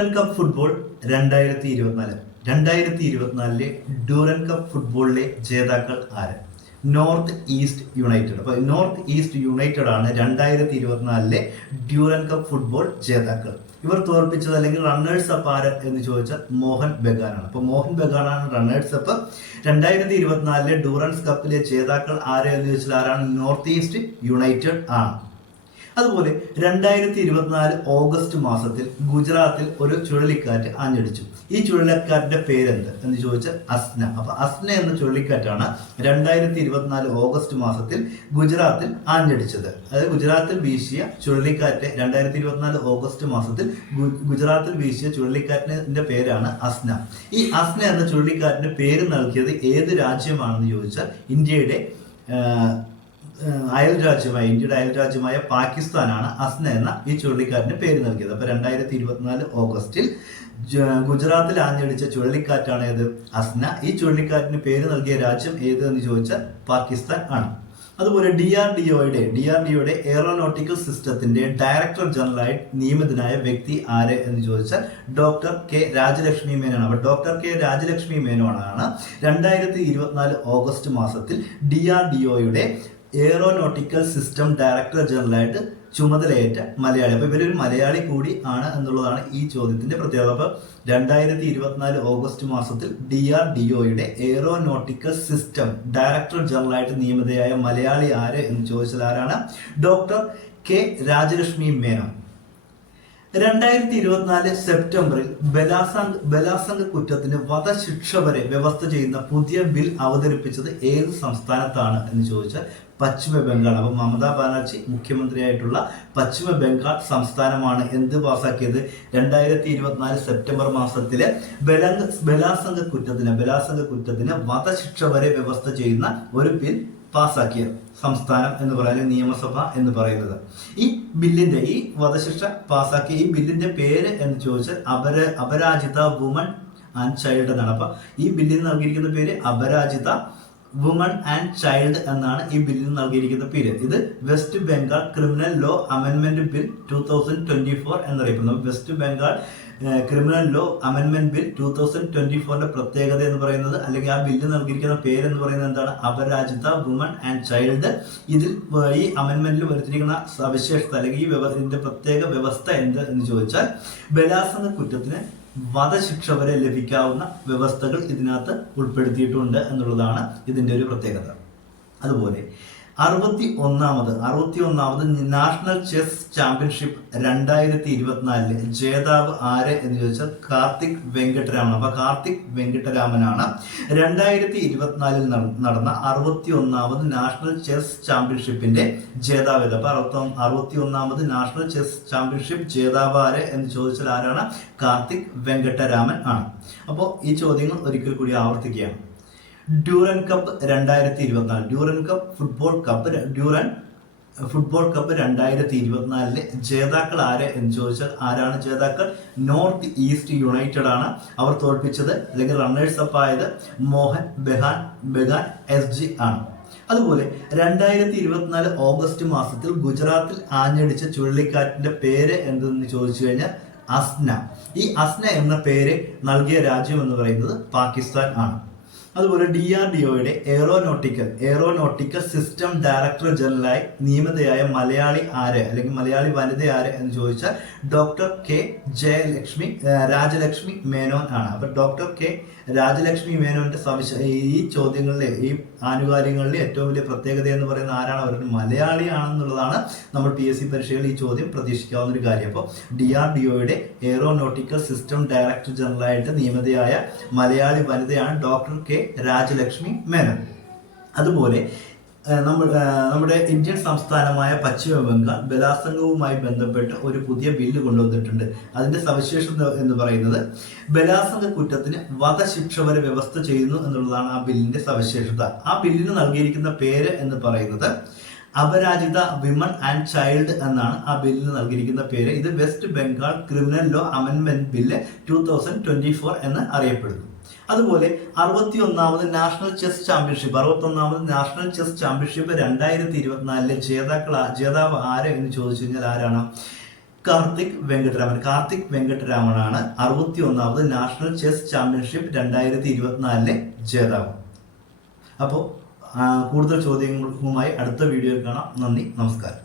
Durand cup football 2024 Durand cup ഫുട്ബോളിലെ ജേതാക്കൾ ആര്? North east United. അപ്പോൾ നോർത്ത് ഈസ്റ്റ് യുണൈറ്റഡ് ആണ് 2024 ഡ്യൂറൻ കപ്പ് ഫുട്ബോൾ ജേതാക്കൾ. ഇവർ തോൽപ്പിച്ചത് അല്ലെങ്കിൽ റണ്ണേഴ്സ് അപ്പ് ആര് എന്ന് ചോദിച്ചാൽ മോഹൻ ബഗാനാണ്. അപ്പോൾ മോഹൻ ബഗാനാണ് റണ്ണേഴ്സ് അപ്പ്. 2024 ഡ്യൂറൻസ് കപ്പിലെ ജേതാക്കൾ ആര് എന്ന് ചോദിച്ചാൽ ആരാണ്? നോർത്ത് ഈസ്റ്റ് യുണൈറ്റഡ് ആണ്. അതുപോലെ 2024 ഓഗസ്റ്റ് മാസത്തിൽ ഗുജറാത്തിൽ ഒരു ചുഴലിക്കാറ്റ് ആഞ്ഞടിച്ചു. ഈ ചുഴലിക്കാറ്റിന്റെ പേരെന്ത് എന്ന് ചോദിച്ചാൽ അസ്ന. അപ്പൊ അസ്ന എന്ന ചുഴലിക്കാറ്റാണ് 2024 ഓഗസ്റ്റ് മാസത്തിൽ ഗുജറാത്തിൽ ആഞ്ഞടിച്ചത്. അതായത് ഗുജറാത്തിൽ വീശിയ ചുഴലിക്കാറ്റ് 2024 ഓഗസ്റ്റ് മാസത്തിൽ ഗുജറാത്തിൽ വീശിയ ചുഴലിക്കാറ്റിന്റെ പേരാണ് അസ്ന. ഈ അസ്ന എന്ന ചുഴലിക്കാറ്റിന്റെ പേര് നൽകിയത് ഏത് രാജ്യമാണെന്ന് ചോദിച്ചാൽ ഇന്ത്യയുടെ ഇന്ത്യയുടെ അയൽ രാജ്യമായ പാകിസ്ഥാനാണ് അസ്ന എന്ന ഈ ചുഴലിക്കാറ്റിന് പേര് നൽകിയത്. അപ്പൊ 2024 ഓഗസ്റ്റിൽ ഗുജറാത്തിൽ ആഞ്ഞടിച്ച ചുഴലിക്കാറ്റാണ് ഏത്? അസ്ന. ഈ ചുഴലിക്കാറ്റിന് പേര് നൽകിയ രാജ്യം ഏത് എന്ന് ചോദിച്ചാൽ പാകിസ്ഥാൻ ആണ്. അതുപോലെ DRDOയുടെ എയറോനോട്ടിക്കൽ സിസ്റ്റത്തിന്റെ ഡയറക്ടർ ജനറലായി നിയമിതനായ വ്യക്തി ആര് എന്ന് ചോദിച്ചാൽ ഡോക്ടർ കെ രാജലക്ഷ്മി മേനോൻ. അപ്പോൾ ഡോക്ടർ കെ രാജലക്ഷ്മി മേനോനാണ് 2024 ഓഗസ്റ്റ് മാസത്തിൽ DRDOയുടെ എയറോനോട്ടിക്കൽ സിസ്റ്റം ഡയറക്ടർ ജനറലായിട്ട് ചുമതലയേറ്റ മലയാളി. അപ്പൊ ഇവരൊരു മലയാളി കൂടി ആണ് എന്നുള്ളതാണ് ഈ ചോദ്യത്തിന്റെ പ്രത്യേകത. അപ്പൊ 2024 ഓഗസ്റ്റ് മാസത്തിൽ DRDOയുടെ എയറോനോട്ടിക്കൽ സിസ്റ്റം ഡയറക്ടർ ജനറലായിട്ട് നിയമിതയായ മലയാളി ആര് എന്ന് ചോദിച്ചാൽ ആരാണ്? Doctor K Rajalakshmi Menon. 2024 സെപ്റ്റംബറിൽ ബലാത്സംഗ കുറ്റത്തിന് വധശിക്ഷ വരെ വ്യവസ്ഥ ചെയ്യുന്ന പുതിയ ബിൽ അവതരിപ്പിച്ചത് ഏത് സംസ്ഥാനത്താണ് എന്ന് ചോദിച്ചാൽ പശ്ചിമ ബംഗാൾ. അപ്പൊ മമതാ ബാനർജി മുഖ്യമന്ത്രിയായിട്ടുള്ള പശ്ചിമ ബംഗാൾ സംസ്ഥാനമാണ് എന്ത് പാസാക്കിയത്? 2024 സെപ്റ്റംബർ മാസത്തിലെ ബലാത്സംഗ കുറ്റത്തിന് വധശിക്ഷ വരെ വ്യവസ്ഥ ചെയ്യുന്ന ഒരു ബിൽ പാസാക്കിയ സംസ്ഥാനം എന്ന് പറയുന്നത് നിയമസഭ എന്ന് പറയുന്നത്. ഈ വധശിക്ഷ പാസാക്കിയ ഈ ബില്ലിന്റെ പേര് എന്ന് ചോദിച്ചാൽ അപരാജിത വുമൺ ആൻഡ് ചൈൽഡ് എന്നാണ്. അപ്പൊ ഈ ബില്ലിന് നൽകിയിരിക്കുന്ന പേര് അപരാജിത വുമൺ ആൻഡ് ചൈൽഡ് എന്നാണ് ഈ ബില്ലിന് നൽകിയിരിക്കുന്ന പേര്. ഇത് വെസ്റ്റ് ബംഗാൾ ക്രിമിനൽ ലോ അമെൻമെന്റ് ബിൽ 2024 എന്നറിയപ്പെടുന്നു. വെസ്റ്റ് ബംഗാൾ ക്രിമിനൽ ലോ അമെൻമെന്റ് ബിൽ 2024 പ്രത്യേകത എന്ന് പറയുന്നത്, അല്ലെങ്കിൽ ആ ബില്ല് നൽകിയിരിക്കുന്ന പേര് എന്ന് പറയുന്നത് എന്താണ്? അപരാജിത വുമൺ ആൻഡ് ചൈൽഡ്. ഇതിൽ ഈ അമെൻമെന്റിൽ വരുത്തിയിരിക്കുന്ന സവിശേഷത അല്ലെങ്കിൽ ഇതിന്റെ പ്രത്യേക വ്യവസ്ഥ എന്ത് എന്ന് ചോദിച്ചാൽ ബലാത്സംഗ കുറ്റത്തിന് വധശിക്ഷ വരെ ലഭിക്കാവുന്ന വ്യവസ്ഥകൾ ഇതിനകത്ത് ഉൾപ്പെടുത്തിയിട്ടുണ്ട് എന്നുള്ളതാണ് ഇതിന്റെ ഒരു പ്രത്യേകത. അതുപോലെ 61ാമത് നാഷണൽ ചെസ് ചാമ്പ്യൻഷിപ്പ് 2024 ജേതാവ് ആര് എന്ന് ചോദിച്ചാൽ കാർത്തിക് വെങ്കട്ടരാമൻ. അപ്പൊ കാർത്തിക് വെങ്കട്ടരാമനാണ് 2024 നടന്ന 61ാമത് നാഷണൽ ചെസ് ചാമ്പ്യൻഷിപ്പിന്റെ ജേതാവ്. അപ്പൊ 61ാമത് നാഷണൽ ചെസ് ചാമ്പ്യൻഷിപ്പ് ജേതാവ് ആര് എന്ന് ചോദിച്ചാൽ ആരാണ്? കാർത്തിക് വെങ്കട്ടരാമൻ ആണ്. അപ്പോൾ ഈ ചോദ്യങ്ങൾ ഒരിക്കൽ കൂടി ആവർത്തിക്കുകയാണ്. Durand cup 2024 Durand football cup 2024 ജേതാക്കൾ ആര് എന്ന് ചോദിച്ചാൽ ആരാണ് ജേതാക്കൾ? നോർത്ത് ഈസ്റ്റ് യുണൈറ്റഡ് ആണ്. അവർ തോൽപ്പിച്ചത് അല്ലെങ്കിൽ റണ്ണേഴ്സ് അപ്പ് ആയത് മോഹൻ ബഗാൻ SG ആണ്. അതുപോലെ 2024 ഓഗസ്റ്റ് മാസത്തിൽ ഗുജറാത്തിൽ ആഞ്ഞടിച്ച ചുഴലിക്കാറ്റിന്റെ പേര് എന്തെന്ന് ചോദിച്ചു കഴിഞ്ഞാൽ അസ്ന. ഈ അസ്ന എന്ന പേര് നൽകിയ രാജ്യം എന്ന് പറയുന്നത് പാകിസ്ഥാൻ ആണ്. അതുപോലെ DRDOയുടെ എയറോനോട്ടിക്കൽ സിസ്റ്റം ഡയറക്ടർ ജനറലായി നിയമിതയായ മലയാളി ആര് അല്ലെങ്കിൽ മലയാളി വനിത ആര് എന്ന് ചോദിച്ചാൽ ഡോക്ടർ കെ രാജലക്ഷ്മി മേനോൻ ആണ്. അപ്പൊ ഡോക്ടർ കെ രാജലക്ഷ്മി മേനോന്റെ ഈ ചോദ്യങ്ങളിലെ ഈ ആനുകാലികളിലെ ഏറ്റവും വലിയ പ്രത്യേകത എന്ന് പറയുന്നത് ആരാണ്? അവരുടെ മലയാളിയാണെന്നുള്ളതാണ് നമ്മൾ PSC പരീക്ഷയിൽ ഈ ചോദ്യം പ്രതീക്ഷിക്കാവുന്ന ഒരു കാര്യം. അപ്പോൾ DRDOയുടെ എയറോനോട്ടിക്കൽ സിസ്റ്റം ഡയറക്ടർ ജനറലായിട്ട് നിയമിതയായ മലയാളി വനിതയാണ് ഡോക്ടർ കെ രാജലക്ഷ്മി മേനോൻ. അതുപോലെ നമ്മുടെ ഇന്ത്യൻ സംസ്ഥാനമായ പശ്ചിമ ബംഗാൾ ബലാത്സംഗവുമായി ബന്ധപ്പെട്ട് ഒരു പുതിയ ബില്ല് കൊണ്ടുവന്നിട്ടുണ്ട്. അതിന്റെ സവിശേഷത എന്ന് പറയുന്നത് ബലാത്സംഗ കുറ്റത്തിന് വധശിക്ഷ വരെ വ്യവസ്ഥ ചെയ്യുന്നു എന്നുള്ളതാണ് ആ ബില്ലിന്റെ സവിശേഷത. ആ ബില്ലിന് നൽകിയിരിക്കുന്ന പേര് എന്ന് പറയുന്നത് അപരാജിത വിമൺ ആൻഡ് ചൈൽഡ് എന്നാണ് ആ ബില്ലിന് നൽകിയിരിക്കുന്ന പേര്. ഇത് വെസ്റ്റ് ബംഗാൾ ക്രിമിനൽ ലോ അമെൻമെന്റ് ബില്ല് 2024 എന്ന് അറിയപ്പെടുന്നു. അതുപോലെ 61ാമത് നാഷണൽ ചെസ് ചാമ്പ്യൻഷിപ്പ് 2024 ജേതാവ് ആര് എന്ന് ചോദിച്ചു കഴിഞ്ഞാൽ ആരാണ്? കാർത്തിക് വെങ്കട്ടരാമനാണ് 61ാമത് നാഷണൽ ചെസ് ചാമ്പ്യൻഷിപ്പ് 2024 ജേതാവ്. അപ്പോൾ കൂടുതൽ ചോദ്യങ്ങളുമായി അടുത്ത വീഡിയോയിൽ കാണാം. നന്ദി, നമസ്കാരം.